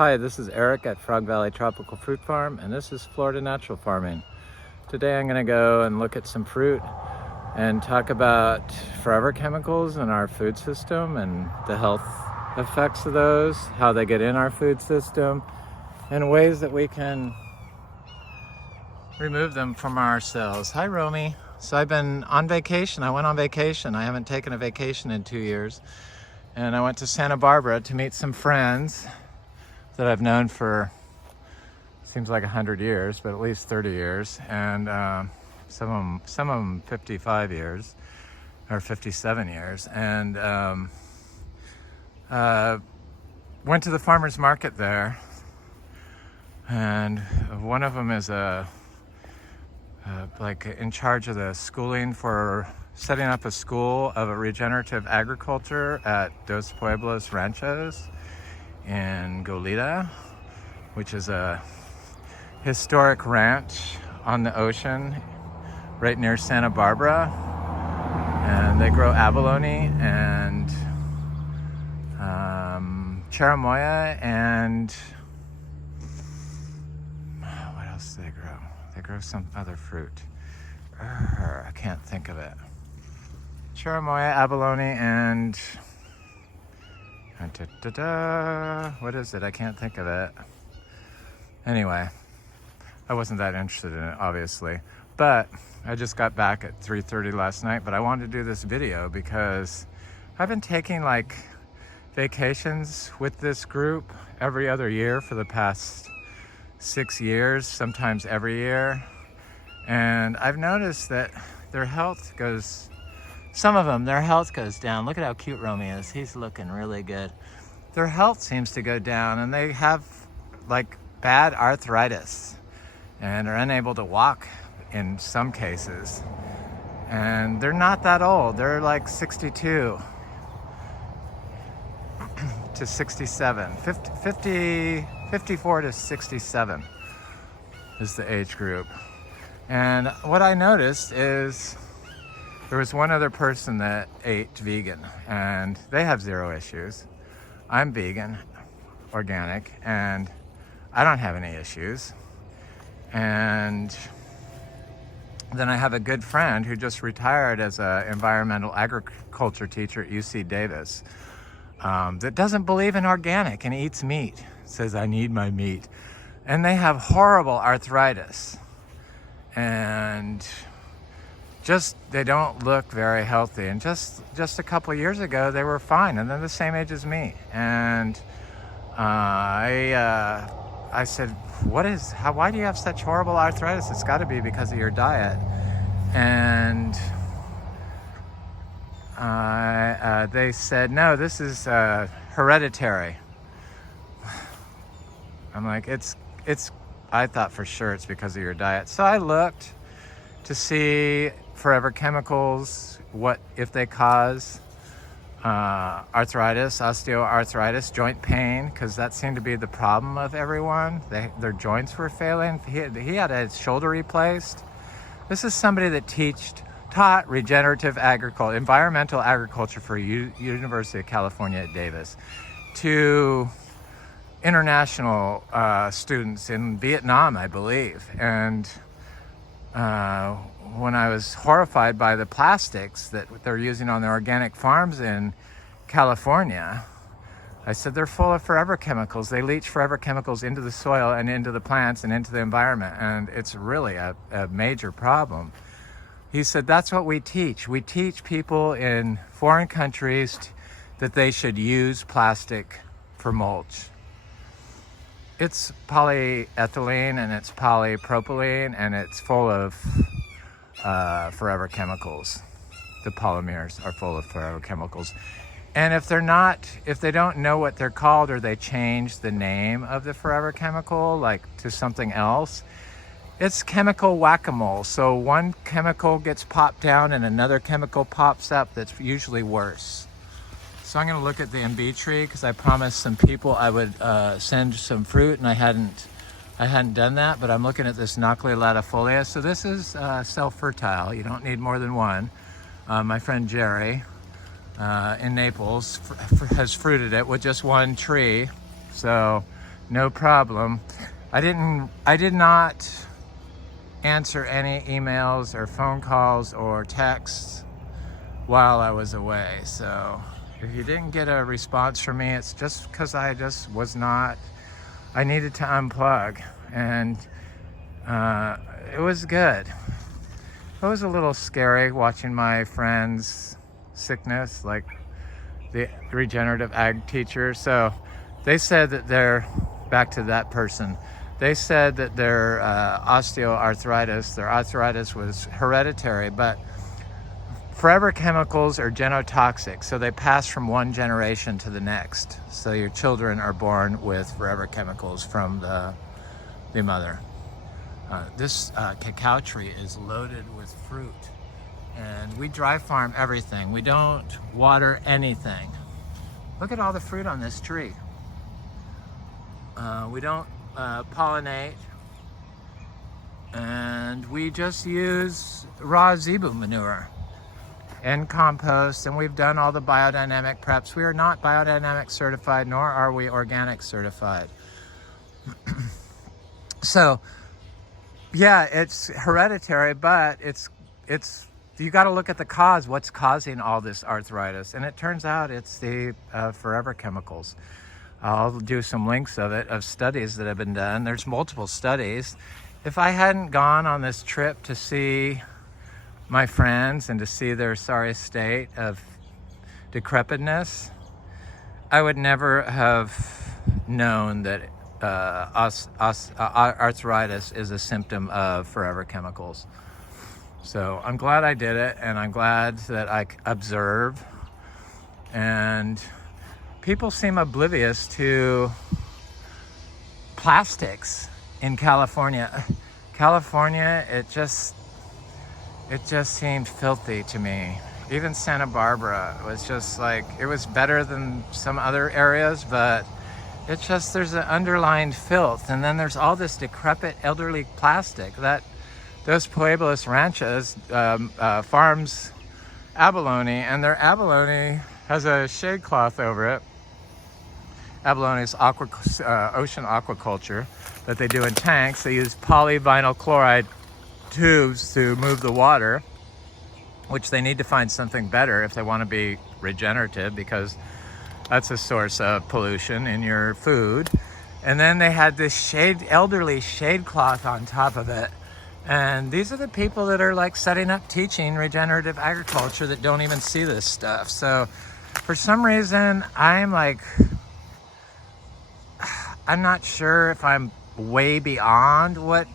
Hi, this is Eric at Frog Valley Tropical Fruit Farm, and this is Florida Natural Farming. Today I'm going to go and look at some fruit and talk about forever chemicals in our food system and the health effects of those, how they get in our food system, and ways that we can remove them from ourselves. Hi, Romy. So I've been on vacation. I went on vacation. I haven't taken a vacation in 2 years. And I went to Santa Barbara to meet some friends that I've known for, seems like 100 years, but at least 30 years. And some of them 55 years or 57 years. And went to the farmer's market there. And one of them is like in charge of the schooling for setting up a school of a regenerative agriculture at Dos Pueblos Ranchos in Goleta, which is a historic ranch on the ocean right near Santa Barbara. And they grow abalone and cherimoya and what else do they grow? They grow some other fruit. I can't think of it. Cherimoya, abalone, and what is it? I can't think of it. Anyway, I wasn't that interested in it, obviously. But I just got back at 3:30 last night, but I wanted to do this video because I've been taking like vacations with this group every other year for the past 6 years, sometimes every year. And I've noticed that their health goes, some of them, their health goes down. Look at how cute Romy is. He's looking really good. Their health seems to go down, and they have like bad arthritis and are unable to walk in some cases. And they're not that old. They're like 62 to 67. 54 to 67 is the age group. And what I noticed is there was one other person that ate vegan, and they have zero issues. I'm vegan, organic, and I don't have any issues. And then I have a good friend who just retired as an environmental agriculture teacher at UC Davis that doesn't believe in organic and eats meat. Says, I need my meat. And they have horrible arthritis. And just, they don't look very healthy. And just a couple of years ago, they were fine, and they're the same age as me. And I said, why do you have such horrible arthritis? It's got to be because of your diet. And they said, no, this is hereditary. I'm like, I thought for sure it's because of your diet. So I looked to see forever chemicals, what if they cause arthritis, osteoarthritis, joint pain, because that seemed to be the problem of everyone. Their joints were failing. He had his shoulder replaced. This is somebody that taught regenerative agriculture, environmental agriculture for University of California at Davis to international students in Vietnam, I believe. And when I was horrified by the plastics that they're using on their organic farms in California, I said they're full of forever chemicals. They leach forever chemicals into the soil and into the plants and into the environment, and it's really a major problem. He said, that's what we teach. We teach people in foreign countries that they should use plastic for mulch. It's polyethylene and it's polypropylene, and it's full of forever chemicals. The polymers are full of forever chemicals. And if they don't know what they're called, or they change the name of the forever chemical, like to something else, it's chemical whack-a-mole. So one chemical gets popped down and another chemical pops up that's usually worse. So I'm gonna look at the Imbe tree because I promised some people I would send some fruit, and I hadn't done that, but I'm looking at this Noclia latifolia. So this is self-fertile. You don't need more than one. My friend Jerry in Naples has fruited it with just one tree. So No problem. I did not answer any emails or phone calls or texts while I was away. So if you didn't get a response from me, it's just because I just was not, I needed to unplug. And it was good. It was a little scary watching my friend's sickness, like the regenerative ag teacher. So they said that they're, back to that person, they said that their osteoarthritis, their arthritis was hereditary, but forever chemicals are genotoxic, so they pass from one generation to the next. So your children are born with forever chemicals from the mother. This cacao tree is loaded with fruit, and we dry farm everything. We don't water anything. Look at all the fruit on this tree. We don't pollinate, and we just use raw zebu manure and compost, and we've done all the biodynamic preps. We are not biodynamic certified, nor are we organic certified. So yeah, it's hereditary, but it's you got to look at the cause. What's causing all this arthritis? And it turns out it's the forever chemicals. I'll do some links of studies that have been done. There's multiple studies. If I hadn't gone on this trip to see my friends and to see their sorry state of decrepitness, I would never have known that arthritis is a symptom of forever chemicals. So I'm glad I did it, and I'm glad that I observe. And people seem oblivious to plastics in California. California, it just seemed filthy to me. Even Santa Barbara was just like, it was better than some other areas, but it's just, there's an underlying filth. And then there's all this decrepit elderly plastic that those Pueblos ranches farms abalone, and their abalone has a shade cloth over it. Abalone is ocean aquaculture that they do in tanks. They use polyvinyl chloride tubes to move the water, which they need to find something better if they want to be regenerative, because that's a source of pollution in your food. And then they had this elderly shade cloth on top of it. And these are the people that are like setting up teaching regenerative agriculture that don't even see this stuff. So for some reason, I'm not sure if I'm way beyond what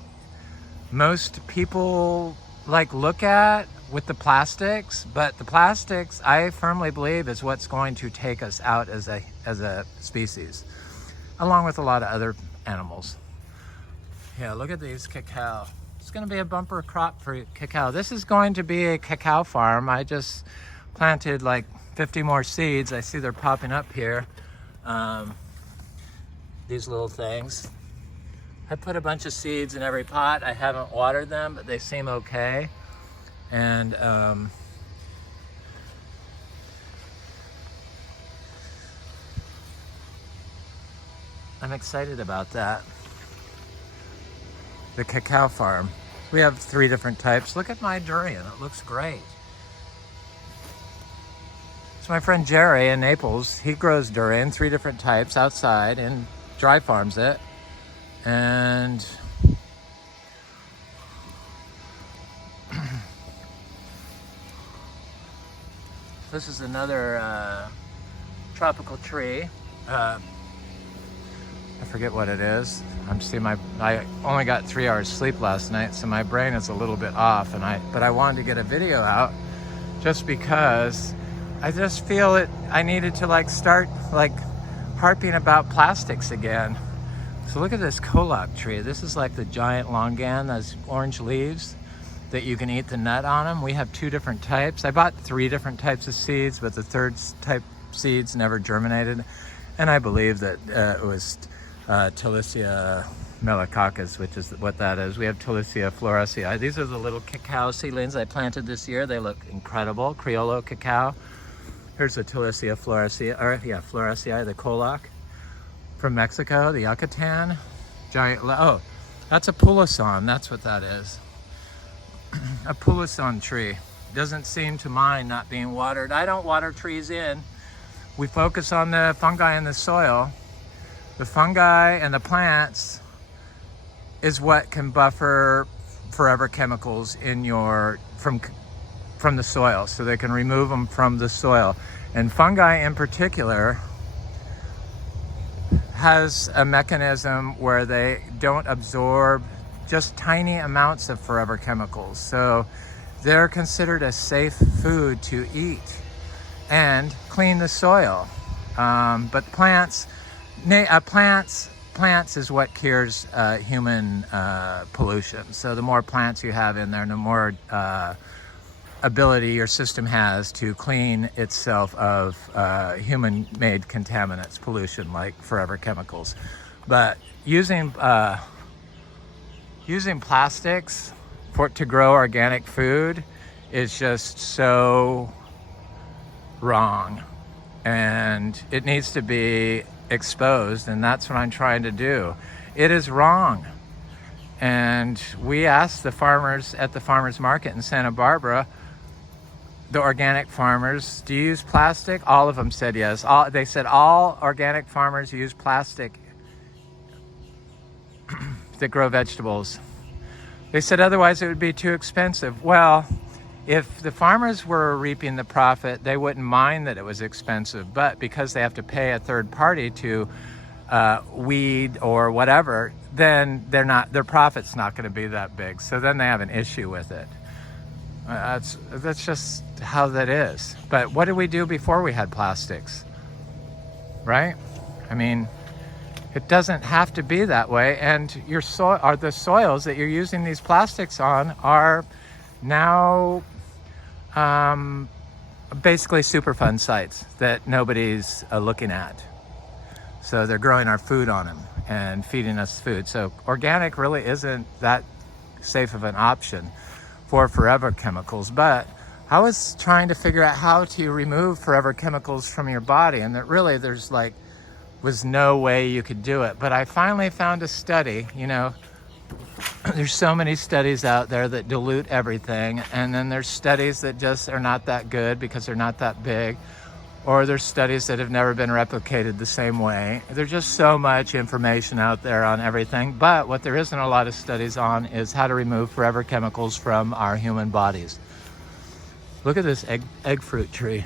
most people look at with the plastics, but the plastics, I firmly believe, is what's going to take us out as a species, along with a lot of other animals. Yeah, look at these cacao. It's going to be a bumper crop for cacao. This is going to be a cacao farm. I just planted 50 more seeds. I see they're popping up here. These little things. I put a bunch of seeds in every pot. I haven't watered them, but they seem okay. And I'm excited about that. The cacao farm. We have 3 different types. Look at my durian. It looks great. It's my friend Jerry in Naples. He grows durian, 3 different types outside, and dry farms it. And this is another tropical tree. I forget what it is. I only got 3 hours sleep last night, so my brain is a little bit off. But I wanted to get a video out just because I just feel that I needed to start harping about plastics again. So look at this kolak tree. This is the giant longan, those orange leaves that you can eat the nut on them. We have 2 different types. I bought 3 different types of seeds, but the 3rd type seeds never germinated. And I believe that it was Talicia melicoccus, which is what that is. We have Talicia florescii. These are the little cacao seedlings I planted this year. They look incredible. Criollo cacao. Here's the Talicia florescii, florescii, the kolak from Mexico, the Yucatan. Giant, oh, that's a pulasan, that's what that is. A pulasan tree. Doesn't seem to mind not being watered. I don't water trees in. We focus on the fungi in the soil. The fungi and the plants is what can buffer forever chemicals in your, from the soil, so they can remove them from the soil. And fungi in particular has a mechanism where they don't absorb just tiny amounts of forever chemicals. So they're considered a safe food to eat and clean the soil. But plants is what cures human pollution. So the more plants you have in there, the more ability your system has to clean itself of human-made contaminants, pollution like forever chemicals. But using plastics to grow organic food is just so wrong, and it needs to be exposed, and that's what I'm trying to do. It is wrong. And we asked the farmers at the farmers market in Santa Barbara, the organic farmers, do you use plastic? All of them said yes. They said all organic farmers use plastic that grow vegetables. They said otherwise it would be too expensive. Well, if the farmers were reaping the profit, they wouldn't mind that it was expensive, but because they have to pay a third party to weed or whatever, then their profit's not going to be that big. So then they have an issue with it. That's just how that is. But what did we do before we had plastics? Right? I mean, it doesn't have to be that way. And your soil, or the soils that you're using these plastics on, are now basically Superfund sites that nobody's looking at. So they're growing our food on them and feeding us food. So organic really isn't that safe of an option for forever chemicals. But I was trying to figure out how to remove forever chemicals from your body, and that really was no way you could do it. But I finally found a study. You know, there's so many studies out there that dilute everything, and then there's studies that just are not that good because they're not that big, or there's studies that have never been replicated the same way. There's just so much information out there on everything, but what there isn't a lot of studies on is how to remove forever chemicals from our human bodies. Look at this egg fruit tree.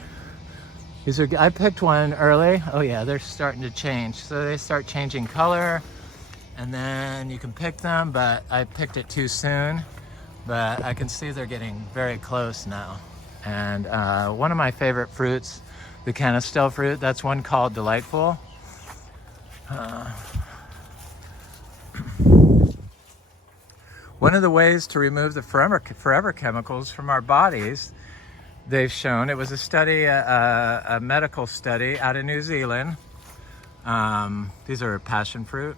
I picked one early. Oh yeah, they're starting to change. So they start changing color, and then you can pick them, but I picked it too soon. But I can see they're getting very close now. And one of my favorite fruits, the Canistel fruit, that's one called Delightful. One of the ways to remove the forever chemicals from our bodies, they've shown, it was a study, a medical study out of New Zealand. These are passion fruit.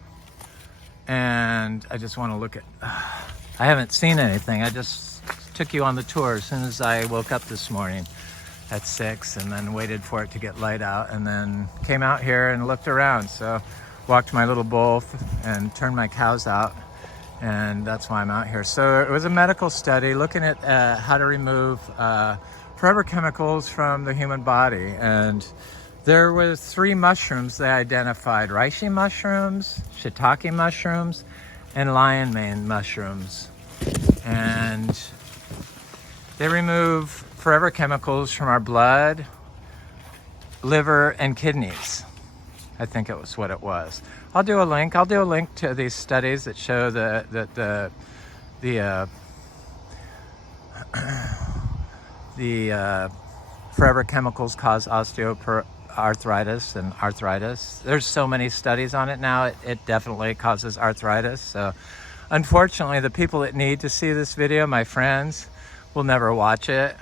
And I just want to look at, I haven't seen anything. I just took you on the tour as soon as I woke up this morning at 6, and then waited for it to get light out, and then came out here and looked around. So walked my little bowl and turned my cows out, and that's why I'm out here. So it was a medical study looking at how to remove forever chemicals from the human body. And there were 3 mushrooms they identified: reishi mushrooms, shiitake mushrooms, and lion mane mushrooms. And they remove forever chemicals from our blood, liver, and kidneys. I think it was what it was. I'll do a link to these studies that show the forever chemicals cause osteoarthritis and arthritis. There's so many studies on it now. It definitely causes arthritis. So unfortunately, the people that need to see this video, my friends, will never watch it.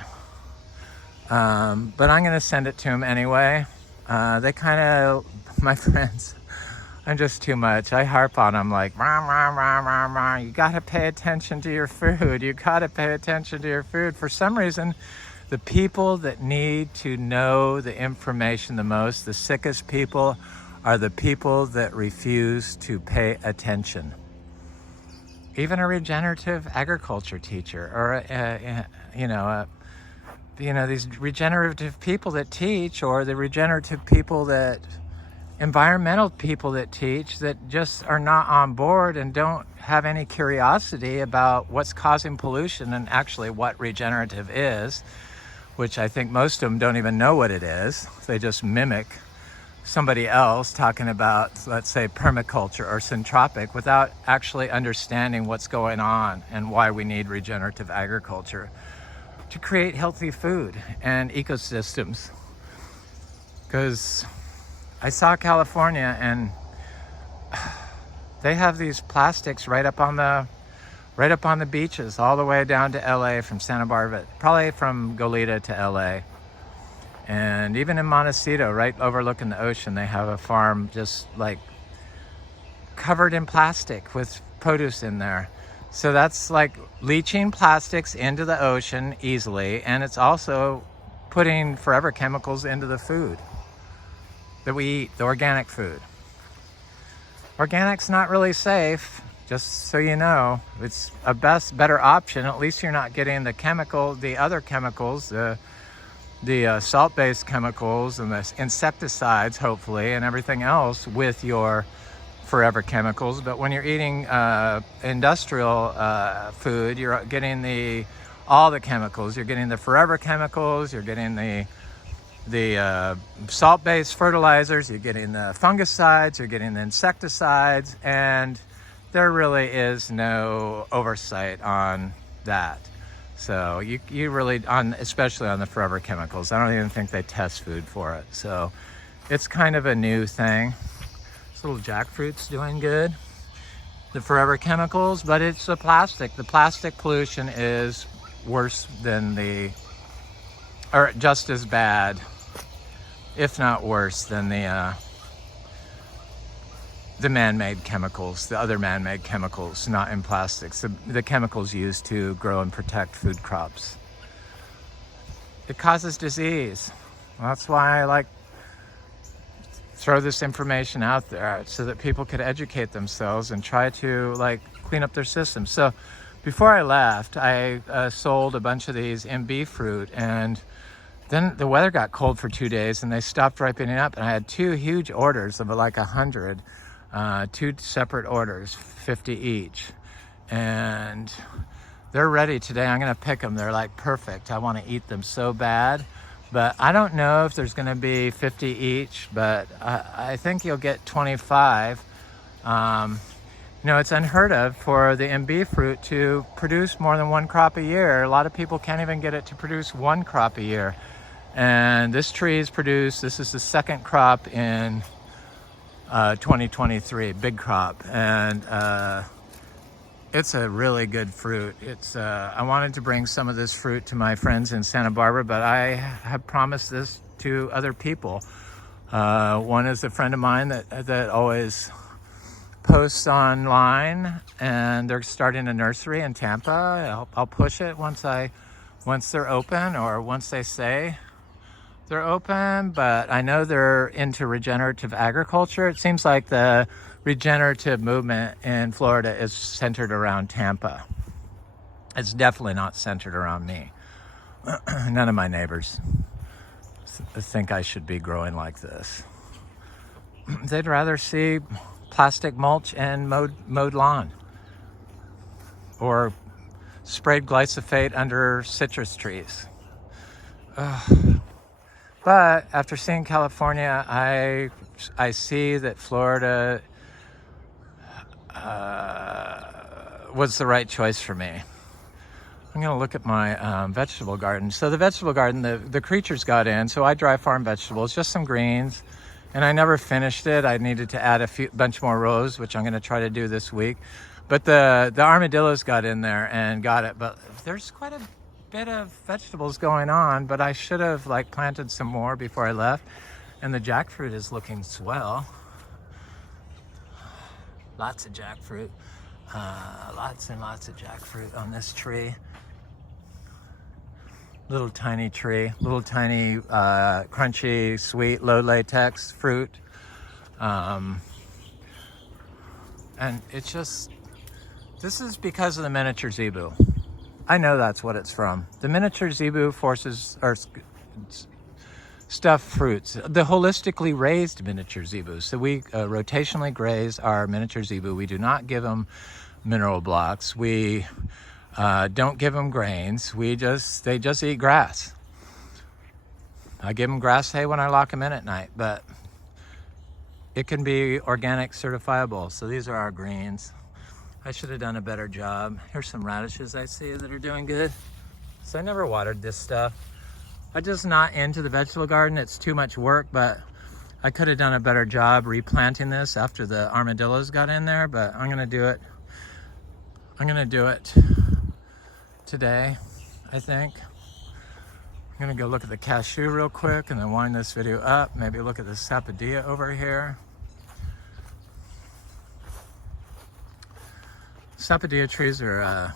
But I'm going to send it to them anyway. They kind of, my friends, I'm just too much. I harp on them like, rah, rah, rah, rah, rah. You got to pay attention to your food. You got to pay attention to your food. For some reason, the people that need to know the information the most, the sickest people, are the people that refuse to pay attention. Even a regenerative agriculture teacher, or these regenerative people that teach, or the regenerative people that, environmental people that teach, that just are not on board and don't have any curiosity about what's causing pollution and actually what regenerative is, which I think most of them don't even know what it is. They just mimic somebody else talking about, let's say, permaculture or syntropic without actually understanding what's going on and why we need regenerative agriculture to create healthy food and ecosystems. Because I saw California, and they have these plastics right up on the beaches, all the way down to LA from Santa Barbara, probably from Goleta to LA. And even in Montecito, right overlooking the ocean, they have a farm just like covered in plastic with produce in there. So that's like leaching plastics into the ocean easily, and it's also putting forever chemicals into the food that we eat, the organic food. Organic's not really safe, just so you know. It's a better option. At least you're not getting the other chemicals, the salt-based chemicals and the insecticides, hopefully, and everything else with your forever chemicals. But when you're eating industrial food, you're getting all the chemicals. You're getting the forever chemicals, you're getting the salt-based fertilizers, you're getting the fungicides, you're getting the insecticides, and there really is no oversight on that. So you really, especially on the forever chemicals, I don't even think they test food for it. So it's kind of a new thing. This little jackfruit's doing good. The forever chemicals, but it's the plastic. The plastic pollution is worse than or just as bad, if not worse than the man-made chemicals, the other man-made chemicals, not in plastics, the chemicals used to grow and protect food crops. It causes disease. That's why I like throw this information out there so that people could educate themselves and try to clean up their system. So before I left, I sold a bunch of these Imbe fruit, and then the weather got cold for 2 days and they stopped ripening up, and I had 2 huge orders of like 100. 2 separate orders, 50 each, and they're ready today. I'm gonna pick them. They're like perfect. I want to eat them so bad, but I don't know if there's gonna be 50 each, but I think you'll get 25. It's unheard of for the Imbe fruit to produce more than 1 crop a year. A lot of people can't even get it to produce 1 crop a year, and this tree is produced. This is the 2nd crop in 2023, big crop, and it's a really good fruit. I wanted to bring some of this fruit to my friends in Santa Barbara, but I have promised this to other people. One is a friend of mine that always posts online, and they're starting a nursery in Tampa. I'll push it once they're open, or once they say they're open, but I know they're into regenerative agriculture. It seems like the regenerative movement in Florida is centered around Tampa. It's definitely not centered around me. None of my neighbors think I should be growing like this. They'd rather see plastic mulch and mowed lawn, or sprayed glyphosate under citrus trees. But after seeing California, I see that Florida was the right choice for me. I'm going to look at my vegetable garden. So the vegetable garden, the creatures got in, so I dry farm vegetables, just some greens, and I never finished it. I needed to add bunch more rows, which I'm going to try to do this week. But the armadillos got in there and got it. But there's quite a bit of vegetables going on, but I should have planted some more before I left. And the jackfruit is looking swell. Lots of jackfruit. Lots and lots of jackfruit on this tree. Little tiny tree, little tiny crunchy, sweet, low latex fruit. And it's just, this is because of the miniature zebu. I know that's what it's from. The miniature zebu forces or stuffed fruits, the holistically raised miniature zebu. So we rotationally graze our miniature zebu. We do not give them mineral blocks. We don't give them grains. They just eat grass. I give them grass hay when I lock them in at night, but it can be organic certifiable. So these are our greens. I should have done a better job. Here's some radishes I see that are doing good. So I never watered this stuff. I'm just not into the vegetable garden. It's too much work, but I could have done a better job replanting this after the armadillos got in there, but I'm gonna do it. I'm gonna do it today, I think. I'm gonna go look at the cashew real quick and then wind this video up. Maybe look at the sapodilla over here. Sapodilla trees are,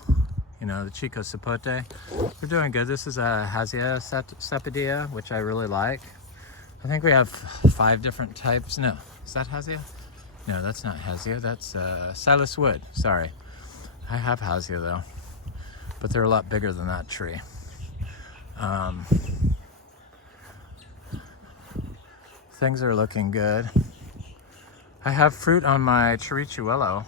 you know, the Chico Sapote. They're doing good. This is a Hazia Sapodilla, which I really like. I think we have 5 different types. No, is that Hazia? No, that's not Hazia. That's Silas Wood. Sorry. I have Hazia though, but they're a lot bigger than that tree. Things are looking good. I have fruit on my chirichuelo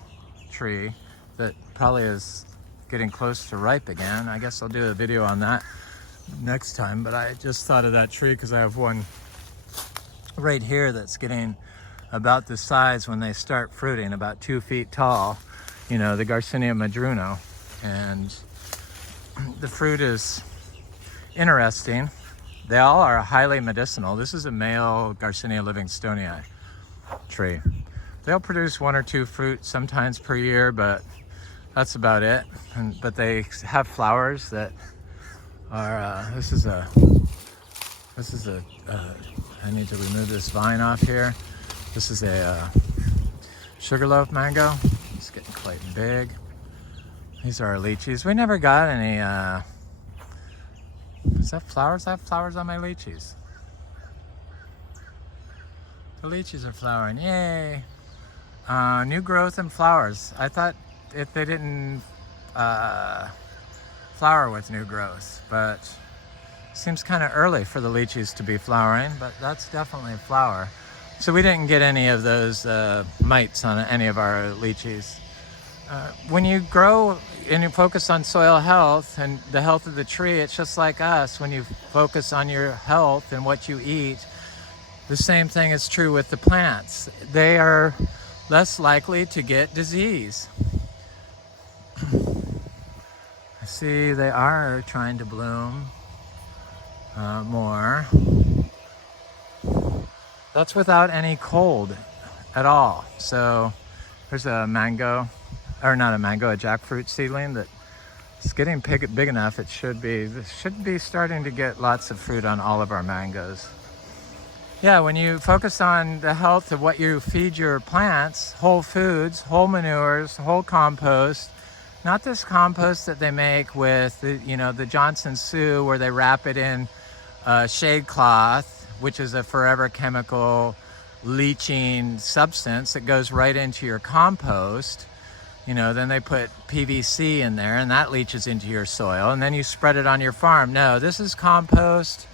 tree that probably is getting close to ripe again. I guess I'll do a video on that next time, but I just thought of that tree because I have one right here that's getting about the size when they start fruiting, about 2 feet tall, you know, the Garcinia madruno. And the fruit is interesting. They all are highly medicinal. This is a male Garcinia livingstonii tree. They'll produce 1 or 2 fruit sometimes per year, but that's about it. But they have flowers that are, this is a, I need to remove this vine off here. This is a sugarloaf mango. It's getting quite big. These are our lychees. We never got any, is that flowers? I have flowers on my lychees. The lychees are flowering, yay. New growth and flowers. I thought if they didn't flower with new growth, but seems kind of early for the lychees to be flowering, but that's definitely a flower. So we didn't get any of those mites on any of our lychees. When you grow and you focus on soil health and the health of the tree, it's just like us. When you focus on your health and what you eat, the same thing is true with the plants. They are less likely to get disease. I see they are trying to bloom more. That's without any cold at all. So there's a mango, or not a mango, a jackfruit seedling that's getting big enough. It should be starting to get lots of fruit on all of our mangoes. Yeah, when you focus on the health of what you feed your plants, whole foods, whole manures, whole compost, not this compost that they make with the Johnson Sioux where they wrap it in shade cloth, which is a forever chemical leaching substance that goes right into your compost. Then they put PVC in there and that leaches into your soil and then you spread it on your farm. No, this is compost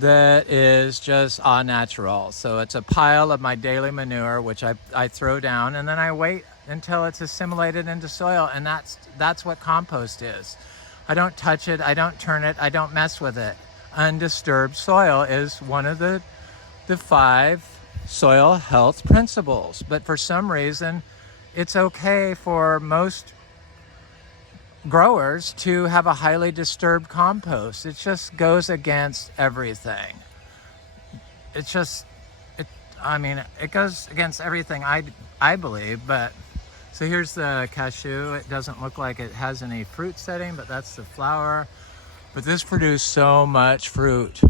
that is just au natural. So it's a pile of my daily manure, which I throw down and then I wait until it's assimilated into soil, and that's what compost is. I don't touch it, I don't turn it, I don't mess with it. Undisturbed soil is one of the 5 soil health principles, but for some reason it's okay for most growers to have a highly disturbed compost. It just goes against everything. It goes against everything I believe. But so here's the cashew. It doesn't look like it has any fruit setting, but that's the flower. But this produced so much fruit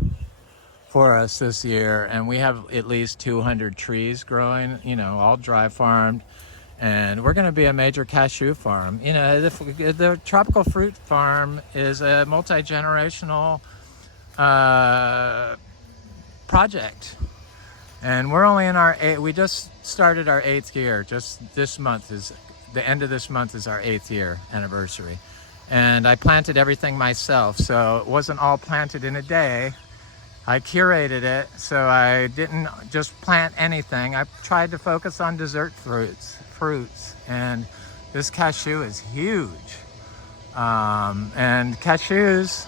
for us this year, and we have at least 200 trees growing, all dry farmed. And we're going to be a major cashew farm. The tropical fruit farm is a multi-generational project. And we're only in our we just started our 8th year. Just this month is, the end of this month is our 8th year anniversary. And I planted everything myself, so it wasn't all planted in a day. I curated it, so I didn't just plant anything. I tried to focus on dessert fruits, and this cashew is huge. And cashews,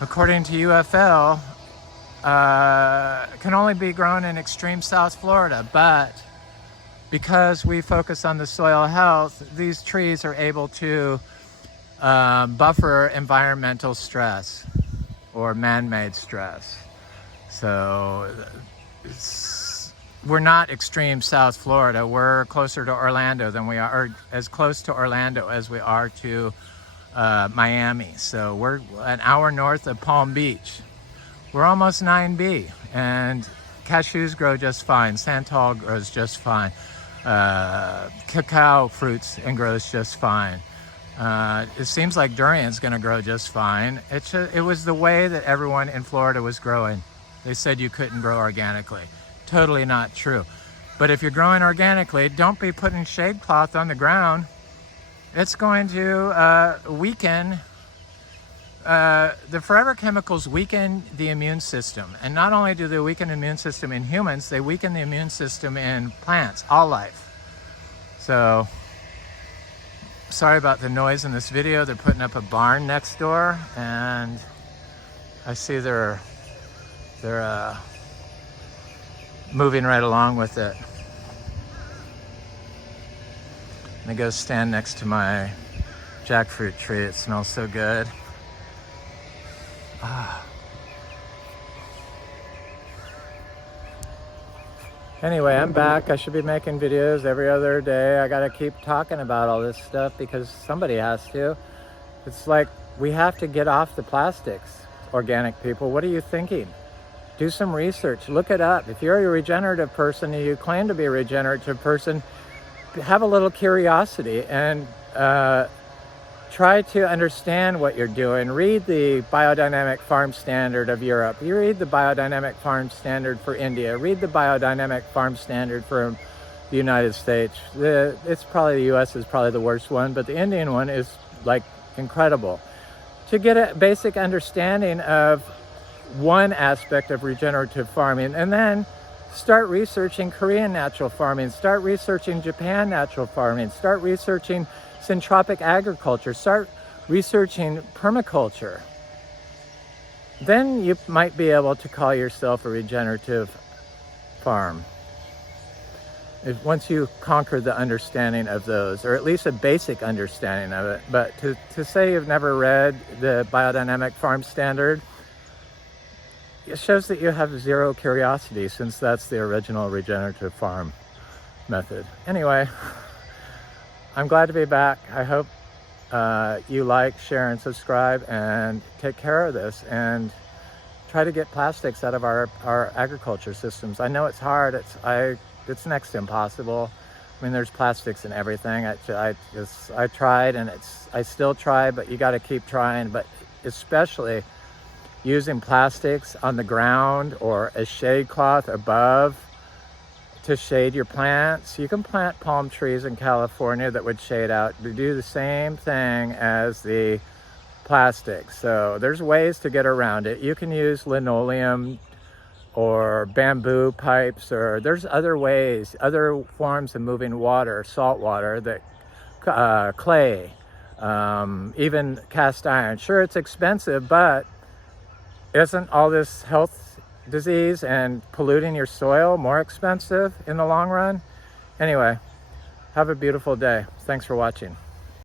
according to UFL, can only be grown in extreme South Florida, but because we focus on the soil health, these trees are able to buffer environmental stress or man-made stress. So we're not extreme South Florida. We're closer to Orlando than we are, or as close to Orlando as we are to Miami. So we're an hour north of Palm Beach. We're almost 9B, and cashews grow just fine. Santal grows just fine. Cacao fruits and grows just fine. It seems like durian's going to grow just fine. It was the way that everyone in Florida was growing. They said you couldn't grow organically. Totally not true. But if you're growing organically, don't be putting shade cloth on the ground. It's going to weaken. The forever chemicals weaken the immune system. And not only do they weaken the immune system in humans, they weaken the immune system in plants, all life. So, sorry about the noise in this video. They're putting up a barn next door, and I see they're moving right along with it. I'm gonna go stand next to my jackfruit tree. It smells so good. Anyway, I'm back. I should be making videos every other day. I gotta keep talking about all this stuff because somebody has to. It's like we have to get off the plastics, organic people. What are you thinking? Do some research, look it up. If you're a regenerative person and you claim to be a regenerative person, have a little curiosity and try to understand what you're doing. Read the Biodynamic Farm Standard of Europe. You read the Biodynamic Farm Standard for India. Read the Biodynamic Farm Standard for the United States. It's probably, the US is probably the worst one, but the Indian one is like incredible. To get a basic understanding of one aspect of regenerative farming, and then start researching Korean natural farming, start researching Japan natural farming, start researching syntropic agriculture, start researching permaculture. Then you might be able to call yourself a regenerative farm. Once you conquer the understanding of those, or at least a basic understanding of it. But to say you've never read the Biodynamic Farm Standard, it shows that you have zero curiosity, since that's the original regenerative farm method. Anyway, I'm glad to be back. I hope you like, share, and subscribe, and take care of this, and try to get plastics out of our agriculture systems. I know it's hard. It's next to impossible. I mean, there's plastics in everything. I tried, and I still try, but you got to keep trying. But especially using plastics on the ground or a shade cloth above to shade your plants. You can plant palm trees in California that would shade out to do the same thing as the plastic. So there's ways to get around it. You can use linoleum or bamboo pipes, or there's other ways, other forms of moving water, salt water, that clay, even cast iron. Sure, it's expensive, but isn't all this health disease and polluting your soil more expensive in the long run? Anyway, have a beautiful day. Thanks for watching.